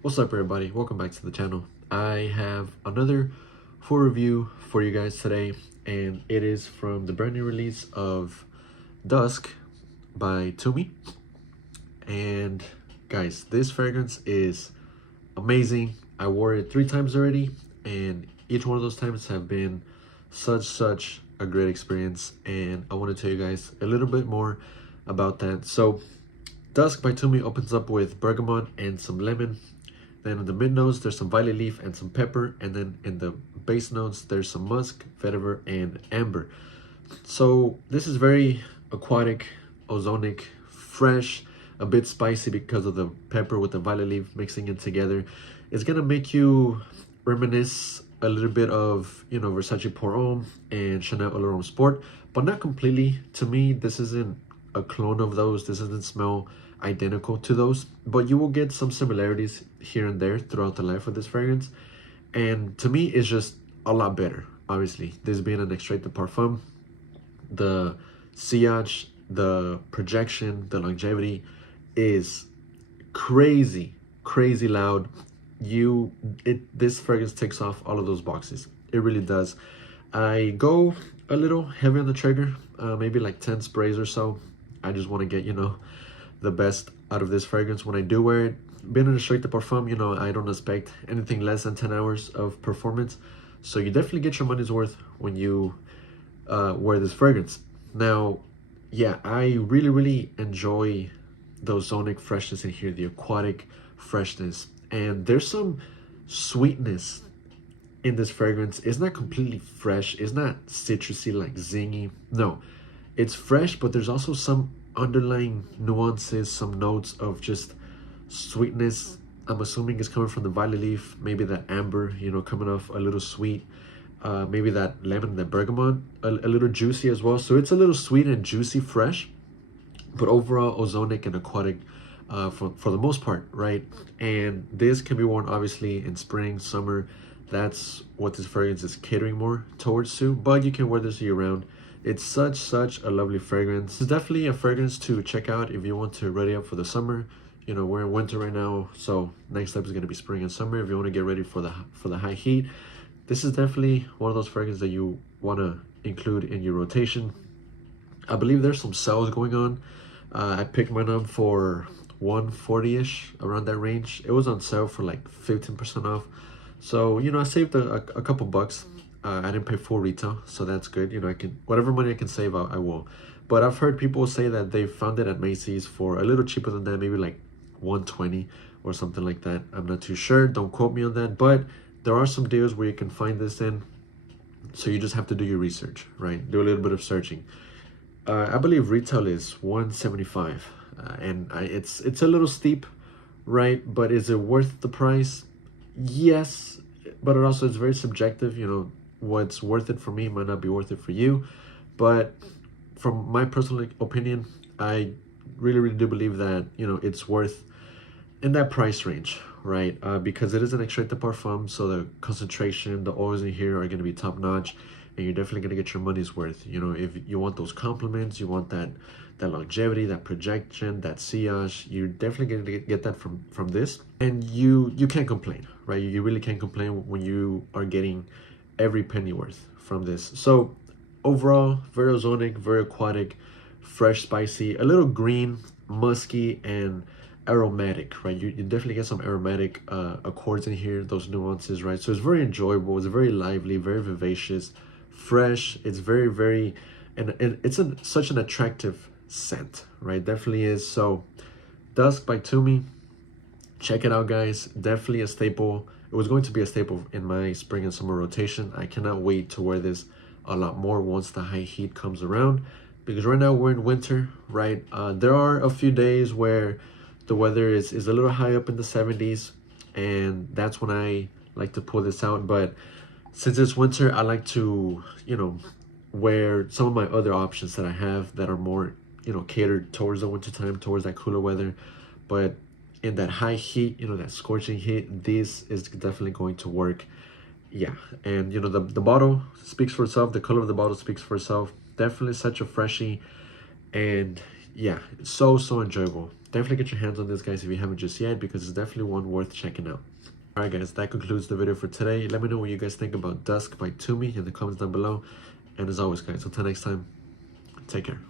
What's up, everybody? Welcome back to the channel. I have another full review for you guys today, and it is from the brand new release of Dusk by Tumi. And guys, this fragrance is amazing. I wore it 3 times already, and each one of those times have been such a great experience, and I want to tell you guys a little bit more about that. So Dusk by Tumi opens up with bergamot and some lemon. Then in the mid notes, there's some violet leaf and some pepper. And then in the base notes, there's some musk, vetiver, and amber. So this is very aquatic, ozonic, fresh, a bit spicy because of the pepper with the violet leaf mixing it together. It's gonna make you reminisce a little bit of, Versace Pour Homme and Chanel Allure Homme Sport, but not completely. To me, this isn't a clone of those. This doesn't smell identical to those, but you will get some similarities here and there throughout the life of this fragrance. And to me, it's just a lot better. Obviously, this being an extrait de parfum, the sillage, the projection, the longevity is crazy loud. This fragrance ticks off all of those boxes. It really does. I go a little heavy on the trigger, maybe like 10 sprays or so. I just want to get the best out of this fragrance when I do wear it. Being in a straight de parfum, I don't expect anything less than 10 hours of performance, so you definitely get your money's worth when you wear this fragrance. Now, yeah, I really enjoy the ozonic freshness in here, the aquatic freshness, and there's some sweetness in this fragrance. It's not completely fresh, it's not citrusy like zingy. No, it's fresh, but there's also some underlying nuances, some notes of just sweetness. I'm assuming it's coming from the violet leaf, maybe that amber, coming off a little sweet, maybe that lemon, that bergamot, a little juicy as well. So it's a little sweet and juicy, fresh, but overall ozonic and aquatic for the most part, right? And this can be worn obviously in spring, summer. That's what this fragrance is catering more towards to, but you can wear this year round. It's such a lovely fragrance. It's definitely a fragrance to check out if you want to ready up for the summer. We're in winter right now, so next step is going to be spring and summer. If you want to get ready for the high heat, this is definitely one of those fragrances that you want to include in your rotation. I believe there's some sales going on. I picked mine up for 140-ish, around that range. It was on sale for like 15% off. So, I saved a couple bucks. I didn't pay full retail, so that's good. I can, whatever money I can save, I will. But I've heard people say that they found it at Macy's for a little cheaper than that, maybe like 120 or something like that. I'm not too sure. Don't quote me on that. But there are some deals where you can find this in. So you just have to do your research, right? Do a little bit of searching. I believe retail is 175, and it's a little steep, right? But is it worth the price? Yes, but it also is very subjective. What's worth it for me might not be worth it for you. But from my personal opinion, I really do believe that it's worth in that price range, right? Because it is an extrait de parfum, so the concentration, the oils in here are going to be top notch, and you're definitely going to get your money's worth. If you want those compliments, you want that longevity, that projection, that sillage, you're definitely going to get that from this, and you can't complain, right? You really can't complain when you are getting every penny worth from this. So overall, very ozonic, very aquatic, fresh, spicy, a little green, musky, and aromatic, right? You definitely get some aromatic accords in here, those nuances, right? So it's very enjoyable, it's very lively, very vivacious, fresh. It's very and it's such an attractive scent, right? Definitely is. So Dusk by Tumi, check it out, guys. Definitely a staple. It was going to be a staple in my spring and summer rotation. I cannot wait to wear this a lot more once the high heat comes around, because right now we're in winter, right? There are a few days where the weather is a little high up in the 70s, and that's when I like to pull this out. But since it's winter, I like to wear some of my other options that I have that are more catered towards the winter time, towards that cooler weather. But in that high heat, that scorching heat, this is definitely going to work. Yeah, and the bottle speaks for itself. The color of the bottle speaks for itself. Definitely such a freshie, and yeah, it's so enjoyable. definitely get your hands on this, guys, if you haven't just yet, because it's definitely one worth checking out. Alright guys, that concludes the video for today. Let me know what you guys think about Dusk by Tumi in the comments down below. And as always guys, until next time, take care.